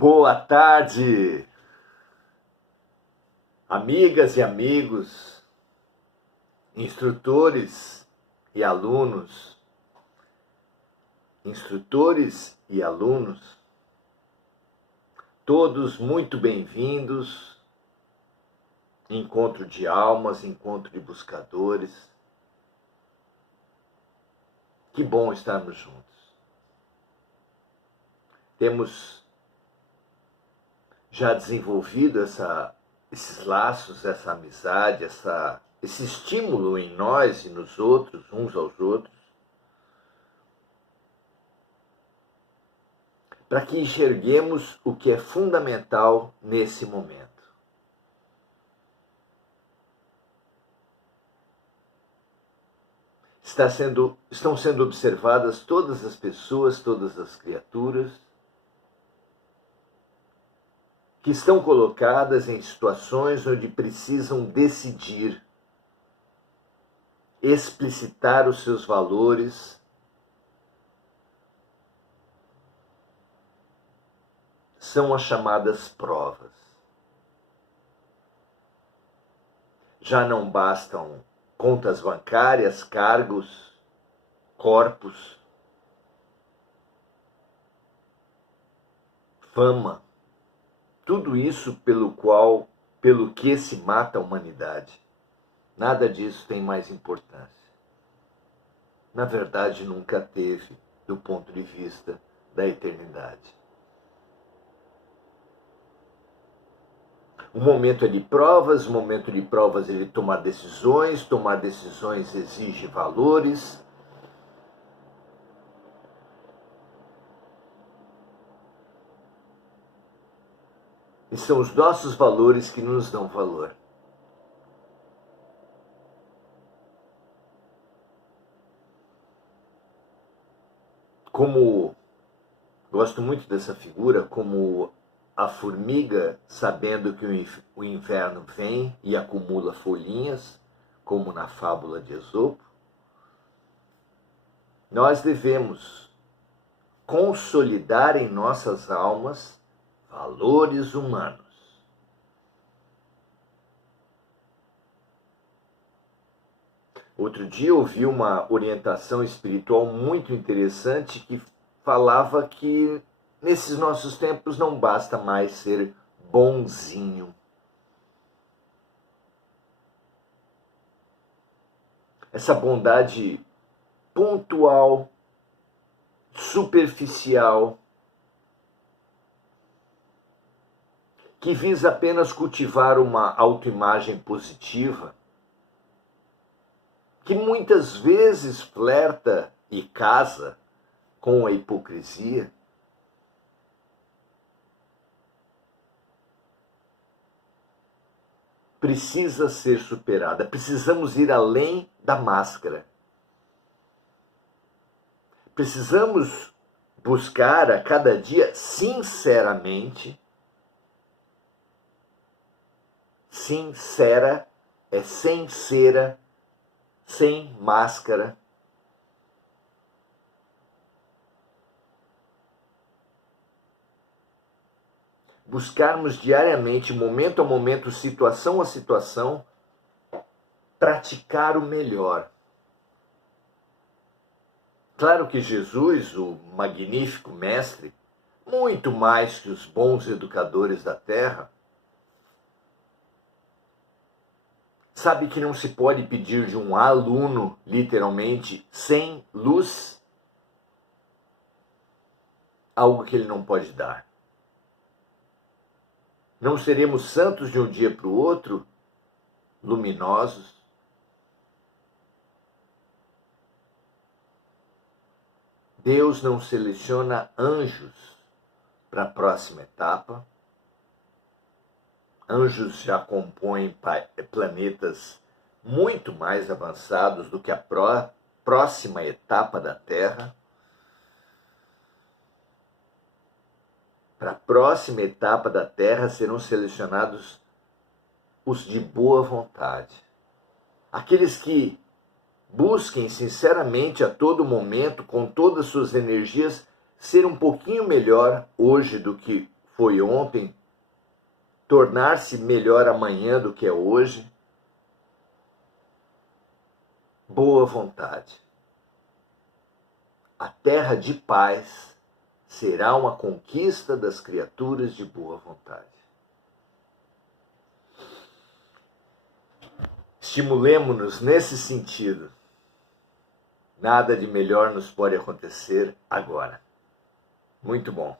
Boa tarde, amigas e amigos, instrutores e alunos, todos muito bem-vindos, encontro de almas, encontro de buscadores. Que bom estarmos juntos. Temos já desenvolvido esses laços, essa amizade, esse estímulo em nós e nos outros, uns aos outros, para que enxerguemos o que é fundamental nesse momento. Estão sendo observadas todas as pessoas, todas as criaturas, que estão colocadas em situações onde precisam decidir, explicitar os seus valores, são as chamadas provas. Já não bastam contas bancárias, cargos, corpos, fama, tudo isso pelo que se mata a humanidade. Nada disso tem mais importância. Na verdade, nunca teve, do ponto de vista da eternidade. O momento é de provas, o momento de provas é de tomar decisões exige valores. E são os nossos valores que nos dão valor. Gosto muito dessa figura, como a formiga, sabendo que o inverno vem e acumula folhinhas, como na fábula de Esopo, nós devemos consolidar em nossas almas valores humanos. Outro dia eu ouvi uma orientação espiritual muito interessante que falava que nesses nossos tempos não basta mais ser bonzinho. Essa bondade pontual, superficial, que visa apenas cultivar uma autoimagem positiva, que muitas vezes flerta e casa com a hipocrisia, precisa ser superada. Precisamos ir além da máscara. Precisamos buscar a cada dia sinceramente. Sincera é sem cera, sem máscara. Buscarmos diariamente, momento a momento, situação a situação, praticar o melhor. Claro que Jesus, o magnífico mestre, muito mais que os bons educadores da terra, sabe que não se pode pedir de um aluno, literalmente, sem luz, algo que ele não pode dar. Não seremos santos de um dia para o outro, luminosos. Deus não seleciona anjos para a próxima etapa. Anjos já compõem planetas muito mais avançados do que a próxima etapa da Terra. Para a próxima etapa da Terra serão selecionados os de boa vontade. Aqueles que busquem sinceramente a todo momento, com todas as suas energias, ser um pouquinho melhor hoje do que foi ontem, tornar-se melhor amanhã do que é hoje. Boa vontade. A terra de paz será uma conquista das criaturas de boa vontade. Estimulemo-nos nesse sentido. Nada de melhor nos pode acontecer agora. Muito bom.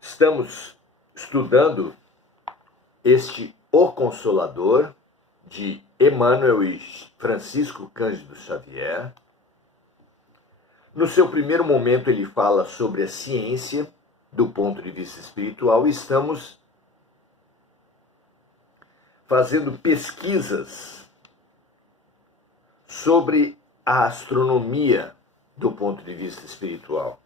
Estamos estudando O Consolador, de Emmanuel e Francisco Cândido Xavier. No seu primeiro momento ele fala sobre a ciência do ponto de vista espiritual e estamos fazendo pesquisas sobre a astronomia do ponto de vista espiritual.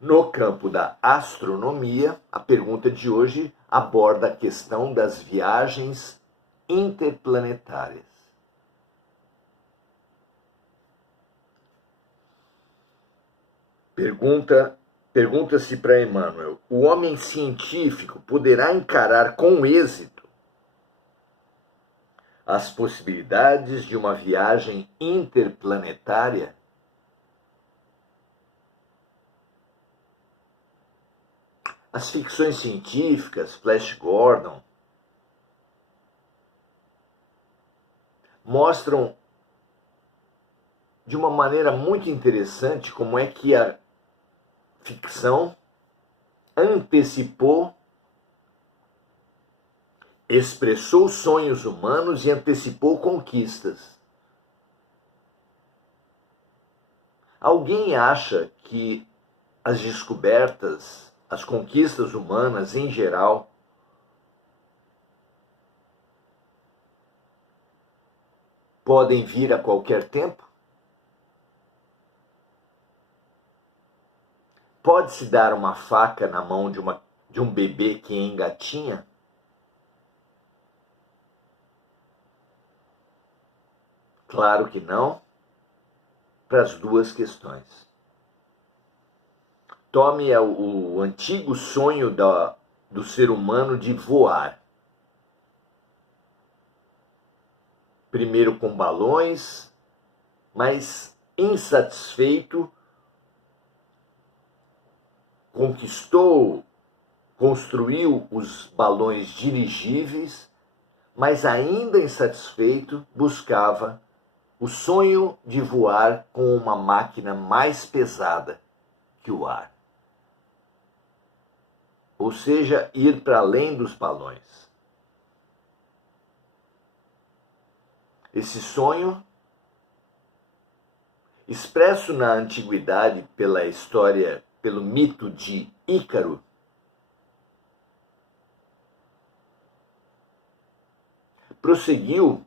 No campo da astronomia, a pergunta de hoje aborda a questão das viagens interplanetárias. Pergunta-se para Emmanuel: o homem científico poderá encarar com êxito as possibilidades de uma viagem interplanetária? As ficções científicas, Flash Gordon, mostram de uma maneira muito interessante como é que a ficção antecipou, expressou sonhos humanos e antecipou conquistas. Alguém acha que as descobertas, as conquistas humanas em geral, podem vir a qualquer tempo? Pode-se dar uma faca na mão de um bebê que engatinha? Claro que não, para as duas questões. Tome o antigo sonho do ser humano de voar. Primeiro com balões, mas insatisfeito, construiu os balões dirigíveis, mas ainda insatisfeito, buscava o sonho de voar com uma máquina mais pesada que o ar. Ou seja, ir para além dos balões. Esse sonho, expresso na antiguidade pela história, pelo mito de Ícaro, prosseguiu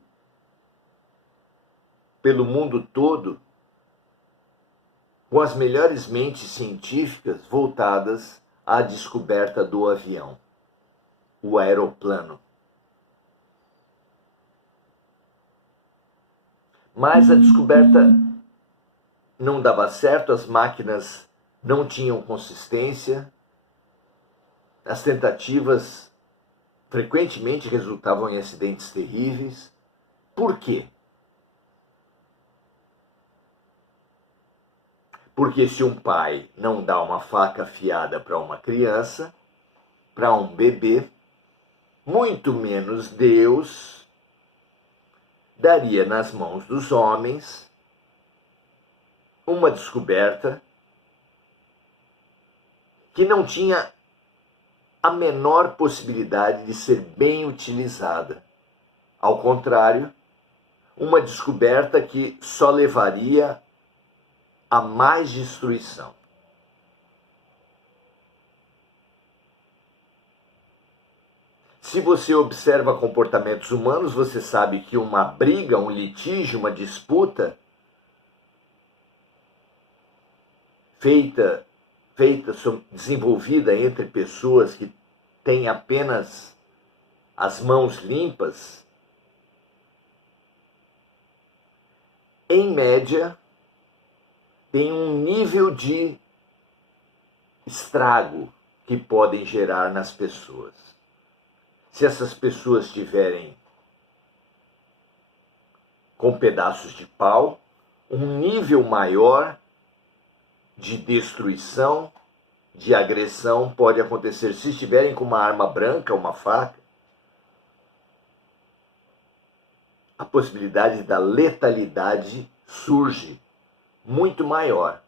pelo mundo todo com as melhores mentes científicas voltadas à descoberta do avião, o aeroplano. Mas a descoberta não dava certo, as máquinas não tinham consistência, as tentativas frequentemente resultavam em acidentes terríveis. Por quê? Porque se um pai não dá uma faca afiada para uma criança, para um bebê, muito menos Deus daria nas mãos dos homens uma descoberta que não tinha a menor possibilidade de ser bem utilizada. Ao contrário, uma descoberta que só levaria a mais destruição. Se você observa comportamentos humanos, você sabe que uma briga, um litígio, uma disputa desenvolvida entre pessoas que têm apenas as mãos limpas, em média, tem um nível de estrago que podem gerar nas pessoas. Se essas pessoas estiverem com pedaços de pau, um nível maior de destruição, de agressão pode acontecer. Se estiverem com uma arma branca, uma faca, a possibilidade da letalidade surge muito maior.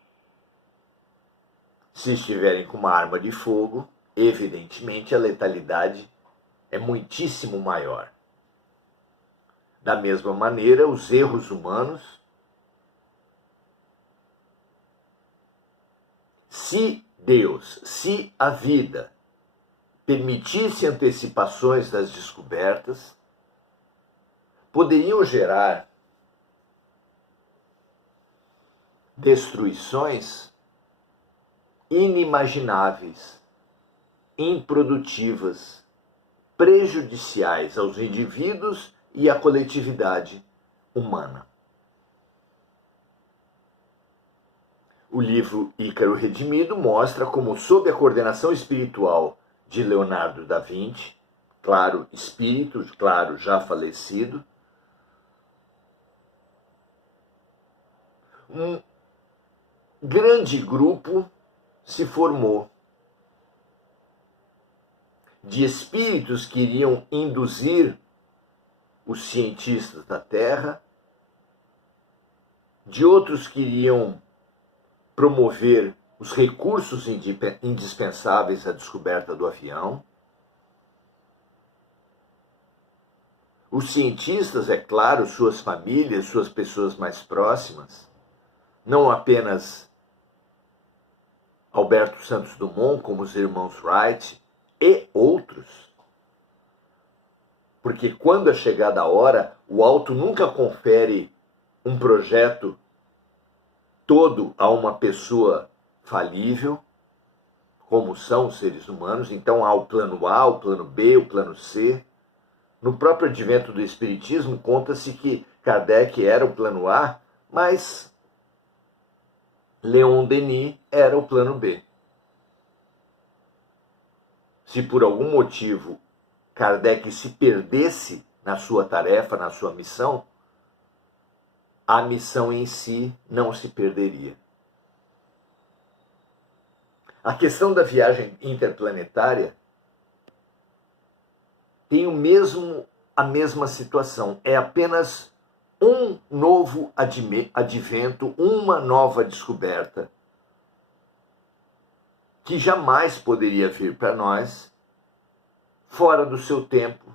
Se estiverem com uma arma de fogo, evidentemente a letalidade é muitíssimo maior. Da mesma maneira, os erros humanos, se Deus, se a vida permitisse antecipações das descobertas, poderiam gerar destruições inimagináveis, improdutivas, prejudiciais aos indivíduos e à coletividade humana. O livro Ícaro Redimido mostra como, sob a coordenação espiritual de Leonardo da Vinci, claro, espírito, claro, já falecido, um grande grupo se formou de espíritos que iriam induzir os cientistas da Terra, de outros que iriam promover os recursos indispensáveis à descoberta do avião. Os cientistas, é claro, suas famílias, suas pessoas mais próximas, não apenas Alberto Santos Dumont, como os irmãos Wright e outros. Porque quando é chegada a hora, o alto nunca confere um projeto todo a uma pessoa falível, como são os seres humanos. Então há o plano A, o plano B, o plano C. No próprio advento do Espiritismo, conta-se que Kardec era o plano A, mas Leon Denis era o plano B. Se por algum motivo Kardec se perdesse na sua tarefa, na sua missão, a missão em si não se perderia. A questão da viagem interplanetária tem a mesma situação. É apenas um novo advento, uma nova descoberta, que jamais poderia vir para nós fora do seu tempo,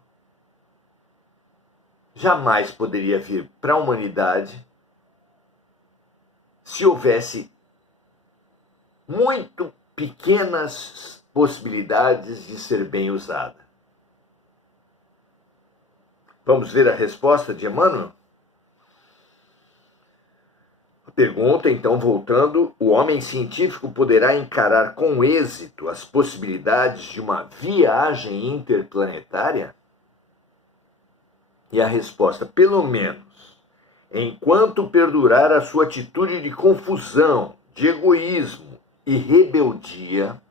jamais poderia vir para a humanidade se houvesse muito pequenas possibilidades de ser bem usada. Vamos ver a resposta de Emmanuel? A pergunta, então, voltando: o homem científico poderá encarar com êxito as possibilidades de uma viagem interplanetária? E a resposta: pelo menos, enquanto perdurar a sua atitude de confusão, de egoísmo e rebeldia,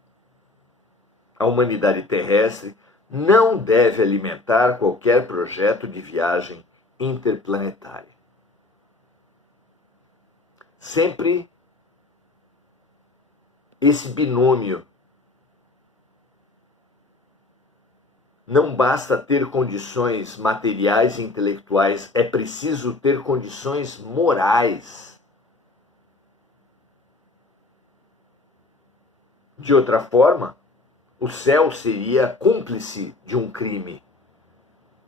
a humanidade terrestre não deve alimentar qualquer projeto de viagem interplanetária. Sempre esse binômio. Não basta ter condições materiais e intelectuais, é preciso ter condições morais. De outra forma, o céu seria cúmplice de um crime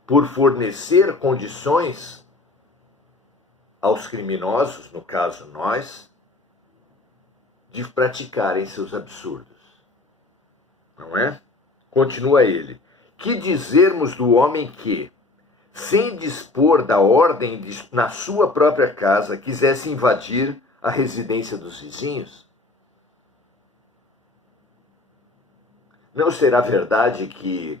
por fornecer condições aos criminosos, no caso nós, de praticarem seus absurdos. Não é? Continua ele. Que dizermos do homem que, sem dispor da ordem na sua própria casa, quisesse invadir a residência dos vizinhos? Não será verdade que,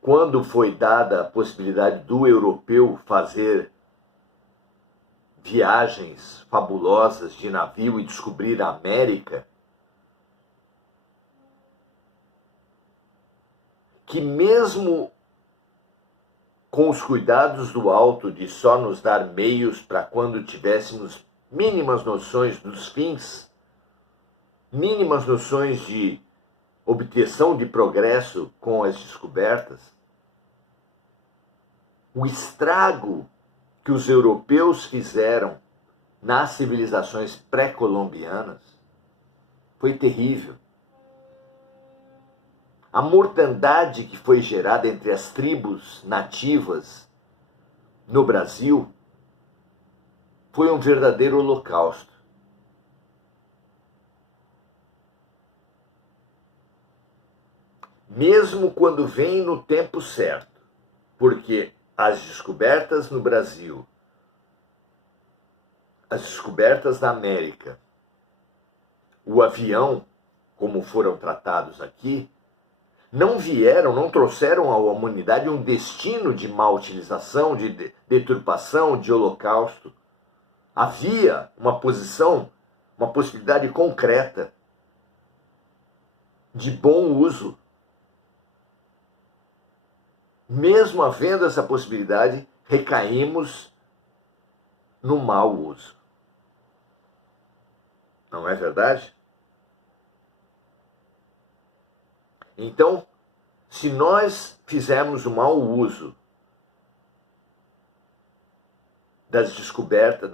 quando foi dada a possibilidade do europeu fazer viagens fabulosas de navio e descobrir a América, que mesmo com os cuidados do alto de só nos dar meios para quando tivéssemos mínimas noções dos fins, mínimas noções de obtenção de progresso com as descobertas, o estrago que os europeus fizeram nas civilizações pré-colombianas foi terrível. A mortandade que foi gerada entre as tribos nativas no Brasil foi um verdadeiro holocausto. Mesmo quando vem no tempo certo, porque as descobertas no Brasil, as descobertas na América, o avião, como foram tratados aqui, não trouxeram à humanidade um destino de má utilização, de deturpação, de holocausto. Havia uma possibilidade concreta de bom uso. Mesmo havendo essa possibilidade, recaímos no mau uso. Não é verdade? Então, se nós fizermos o mau uso da descoberta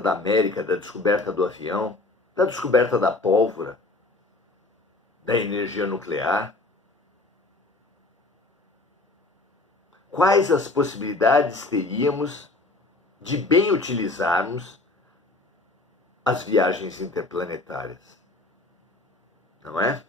da América, da descoberta do avião, da descoberta da pólvora, da energia nuclear, quais as possibilidades teríamos de bem utilizarmos as viagens interplanetárias? Não é?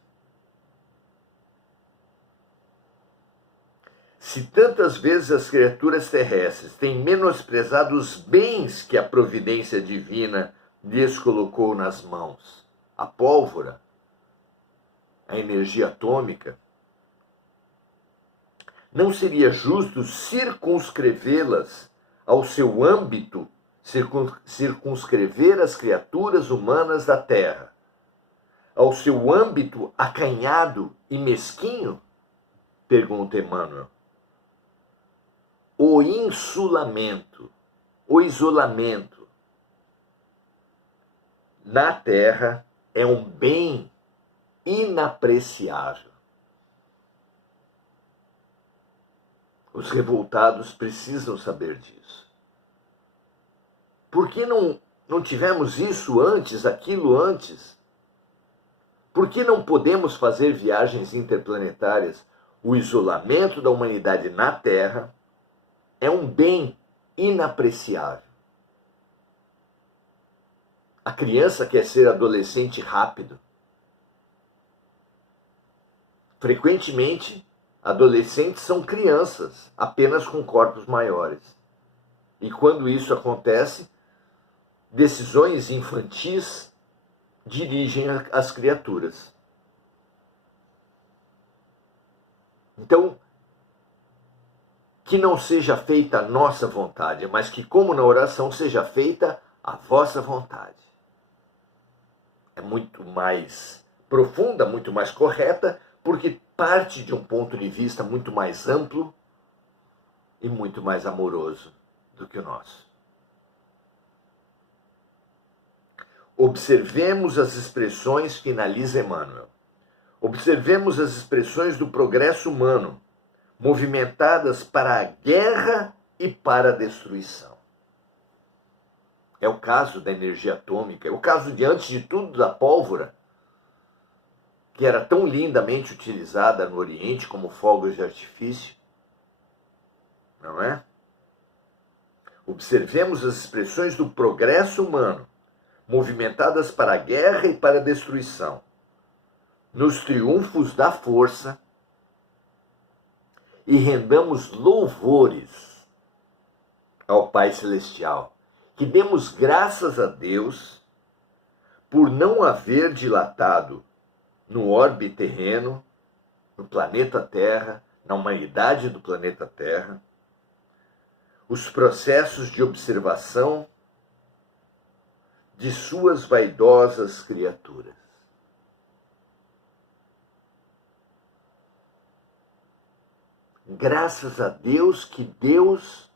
Se tantas vezes as criaturas terrestres têm menosprezado os bens que a providência divina lhes colocou nas mãos, a pólvora, a energia atômica, não seria justo circunscrevê-las ao seu âmbito, circunscrever as criaturas humanas da Terra ao seu âmbito acanhado e mesquinho? Pergunta Emmanuel. O insulamento, o isolamento na Terra é um bem inapreciável. Os revoltados precisam saber disso. Por que não tivemos isso antes, aquilo antes? Por que não podemos fazer viagens interplanetárias? O isolamento da humanidade na Terra é um bem inapreciável. A criança quer ser adolescente rápido. Frequentemente, adolescentes são crianças, apenas com corpos maiores. E quando isso acontece, decisões infantis dirigem as criaturas. Então, que não seja feita a nossa vontade, mas que, como na oração, seja feita a vossa vontade. É muito mais profunda, muito mais correta, porque parte de um ponto de vista muito mais amplo e muito mais amoroso do que o nosso. Observemos as expressões, finaliza Emmanuel. Observemos as expressões do progresso humano, movimentadas para a guerra e para a destruição. É o caso da energia atômica, é o caso de, antes de tudo, da pólvora, que era tão lindamente utilizada no Oriente como fogos de artifício. Não é? Observemos as expressões do progresso humano, movimentadas para a guerra e para a destruição, nos triunfos da força, e rendamos louvores ao Pai Celestial, que demos graças a Deus por não haver dilatado no orbe terreno, no planeta Terra, na humanidade do planeta Terra, os processos de observação de suas vaidosas criaturas. Graças a Deus que Deus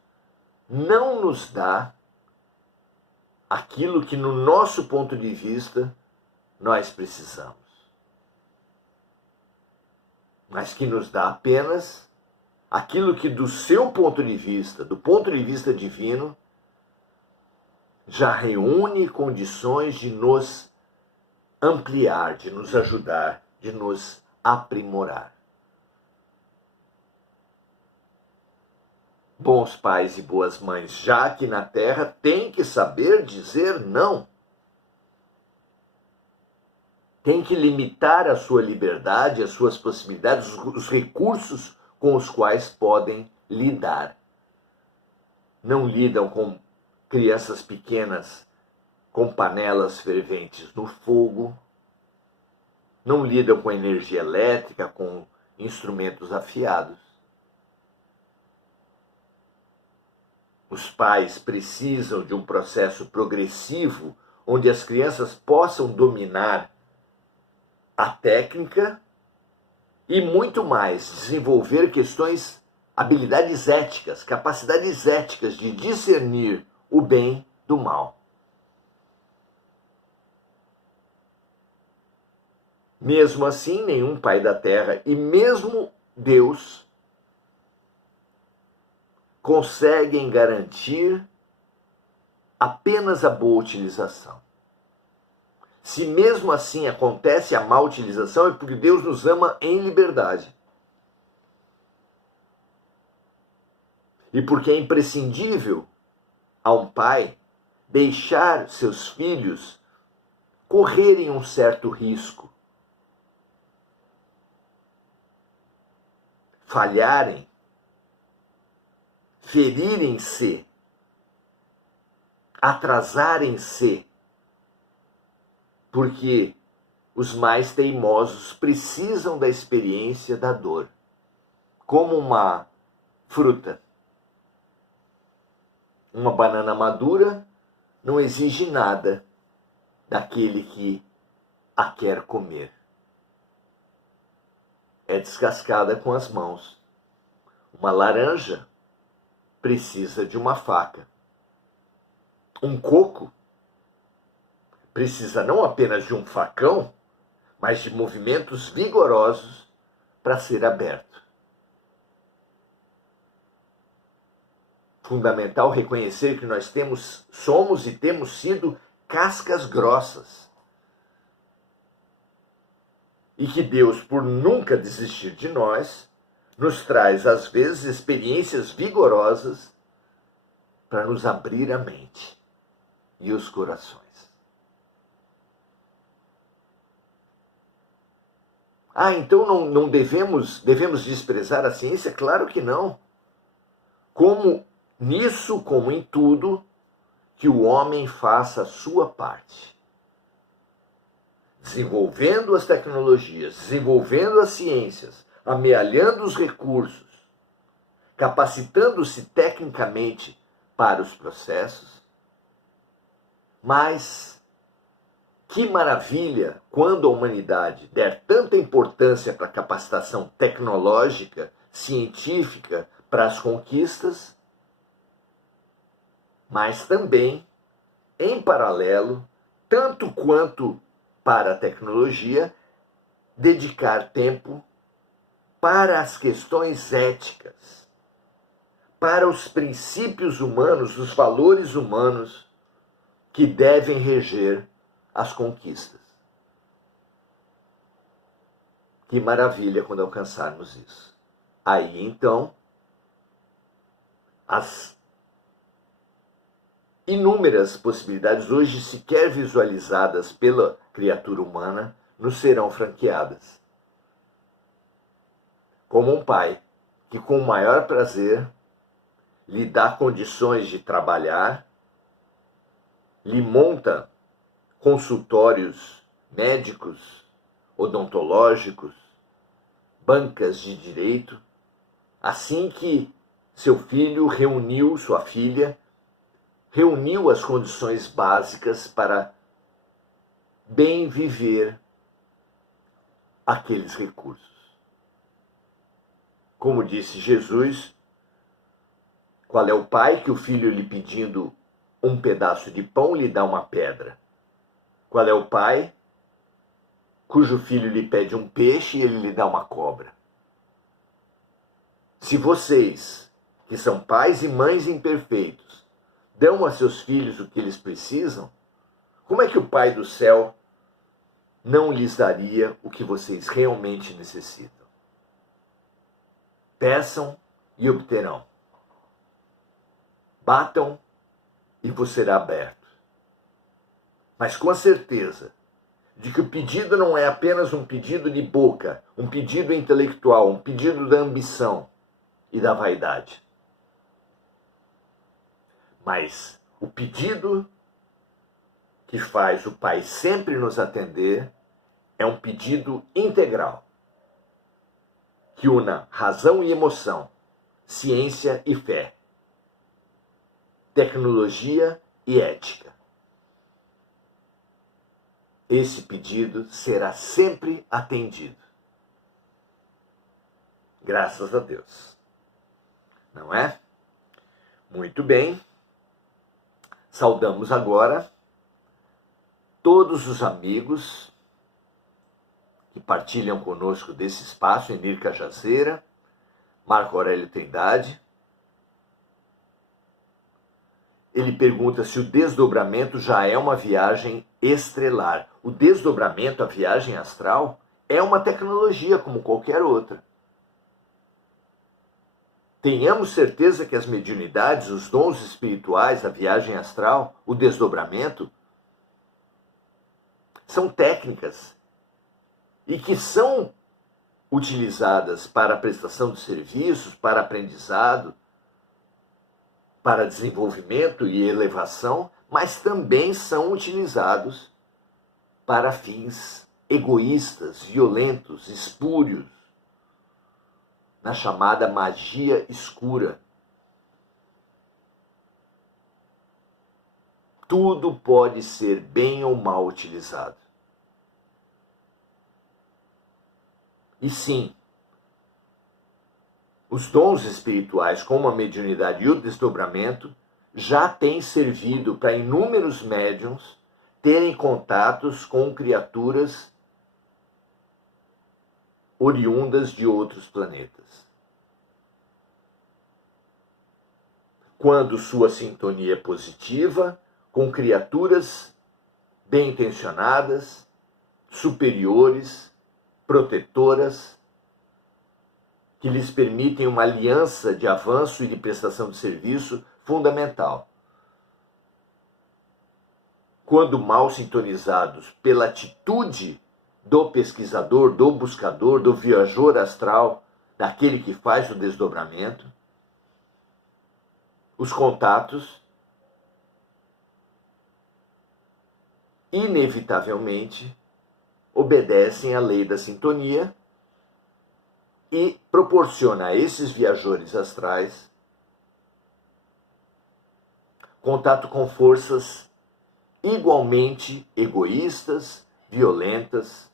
não nos dá aquilo que, no nosso ponto de vista, nós precisamos, mas que nos dá apenas aquilo que, do seu ponto de vista, do ponto de vista divino, já reúne condições de nos ampliar, de nos ajudar, de nos aprimorar. Bons pais e boas mães, já aqui na Terra, têm que saber dizer não. Tem que limitar a sua liberdade, as suas possibilidades, os recursos com os quais podem lidar. Não lidam com crianças pequenas com panelas ferventes no fogo, não lidam com energia elétrica, com instrumentos afiados. Os pais precisam de um processo progressivo onde as crianças possam dominar a técnica e muito mais, desenvolver questões, habilidades éticas, capacidades éticas de discernir o bem do mal. Mesmo assim, nenhum pai da terra e mesmo Deus conseguem garantir apenas a boa utilização. Se mesmo assim acontece a má utilização, é porque Deus nos ama em liberdade. E porque é imprescindível a um pai deixar seus filhos correrem um certo risco, falharem, ferirem-se, atrasarem-se, porque os mais teimosos precisam da experiência da dor, como uma fruta. Uma banana madura não exige nada daquele que a quer comer. É descascada com as mãos. Uma laranja precisa de uma faca. Um coco precisa não apenas de um facão, mas de movimentos vigorosos para ser aberto. Fundamental reconhecer que nós somos e temos sido cascas grossas. E que Deus, por nunca desistir de nós, nos traz, às vezes, experiências vigorosas para nos abrir a mente e os corações. Então não devemos desprezar a ciência? Claro que não. Como nisso, como em tudo, que o homem faça a sua parte. Desenvolvendo as tecnologias, desenvolvendo as ciências, amealhando os recursos, capacitando-se tecnicamente para os processos. Mas que maravilha quando a humanidade der tanta importância para a capacitação tecnológica, científica, para as conquistas, mas também, em paralelo, tanto quanto para a tecnologia, dedicar tempo para as questões éticas, para os princípios humanos, os valores humanos que devem reger as conquistas. Que maravilha quando alcançarmos isso. Aí, então, as inúmeras possibilidades hoje sequer visualizadas pela criatura humana nos serão franqueadas. Como um pai que, com o maior prazer, lhe dá condições de trabalhar, lhe monta consultórios médicos, odontológicos, bancas de direito, assim que seu filho sua filha, reuniu as condições básicas para bem viver aqueles recursos. Como disse Jesus, qual é o pai que o filho lhe pedindo um pedaço de pão lhe dá uma pedra? Qual é o pai cujo filho lhe pede um peixe e ele lhe dá uma cobra? Se vocês, que são pais e mães imperfeitos, dão a seus filhos o que eles precisam, como é que o Pai do céu não lhes daria o que vocês realmente necessitam? Peçam e obterão. Batam e vos será aberto. Mas com a certeza de que o pedido não é apenas um pedido de boca, um pedido intelectual, um pedido da ambição e da vaidade. Mas o pedido que faz o Pai sempre nos atender é um pedido integral, que una razão e emoção, ciência e fé, tecnologia e ética. Esse pedido será sempre atendido. Graças a Deus. Não é? Muito bem. Saudamos agora todos os amigos que partilham conosco desse espaço, Enir Cajazeira, Marco Aurélio Trindade. Ele pergunta se o desdobramento já é uma viagem estrelar. O desdobramento, a viagem astral, é uma tecnologia como qualquer outra. Tenhamos certeza que as mediunidades, os dons espirituais, a viagem astral, o desdobramento, são técnicas e que são utilizadas para a prestação de serviços, para aprendizado, para desenvolvimento e elevação, mas também são utilizados para fins egoístas, violentos, espúrios, na chamada magia escura. Tudo pode ser bem ou mal utilizado. E sim, os dons espirituais, como a mediunidade e o desdobramento, já têm servido para inúmeros médiuns terem contatos com criaturas oriundas de outros planetas. Quando sua sintonia é positiva, com criaturas bem intencionadas, superiores, protetoras, que lhes permitem uma aliança de avanço e de prestação de serviço fundamental. Quando mal sintonizados pela atitude do pesquisador, do buscador, do viajor astral, daquele que faz o desdobramento, os contatos inevitavelmente obedecem à lei da sintonia e proporciona a esses viajores astrais contato com forças igualmente egoístas, violentas,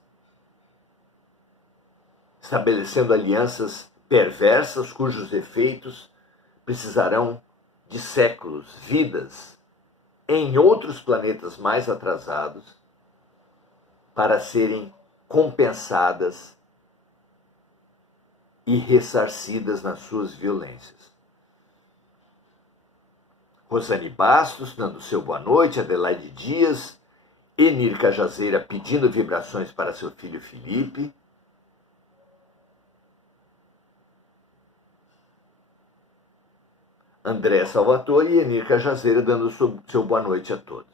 estabelecendo alianças perversas cujos efeitos precisarão de séculos, vidas, em outros planetas mais atrasados, para serem compensadas e ressarcidas nas suas violências. Rosane Bastos, dando seu boa noite, Adelaide Dias, Enir Cajazeira pedindo vibrações para seu filho Felipe, André Salvatore e Enir Cajazeira dando seu boa noite a todos.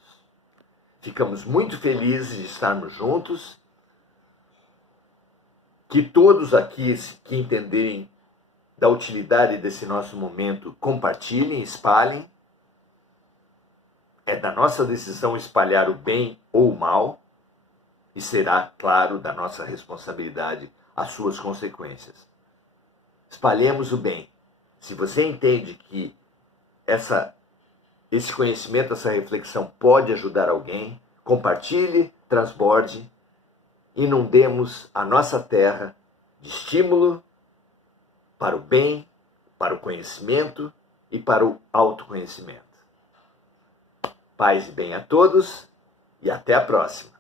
Ficamos muito felizes de estarmos juntos, que todos aqui que entenderem da utilidade desse nosso momento compartilhem, espalhem. É da nossa decisão espalhar o bem ou o mal, e será, claro, da nossa responsabilidade as suas consequências. Espalhemos o bem. Se você entende que esse conhecimento, essa reflexão pode ajudar alguém, compartilhe, transborde, inundemos a nossa terra de estímulo para o bem, para o conhecimento e para o autoconhecimento. Paz e bem a todos e até a próxima.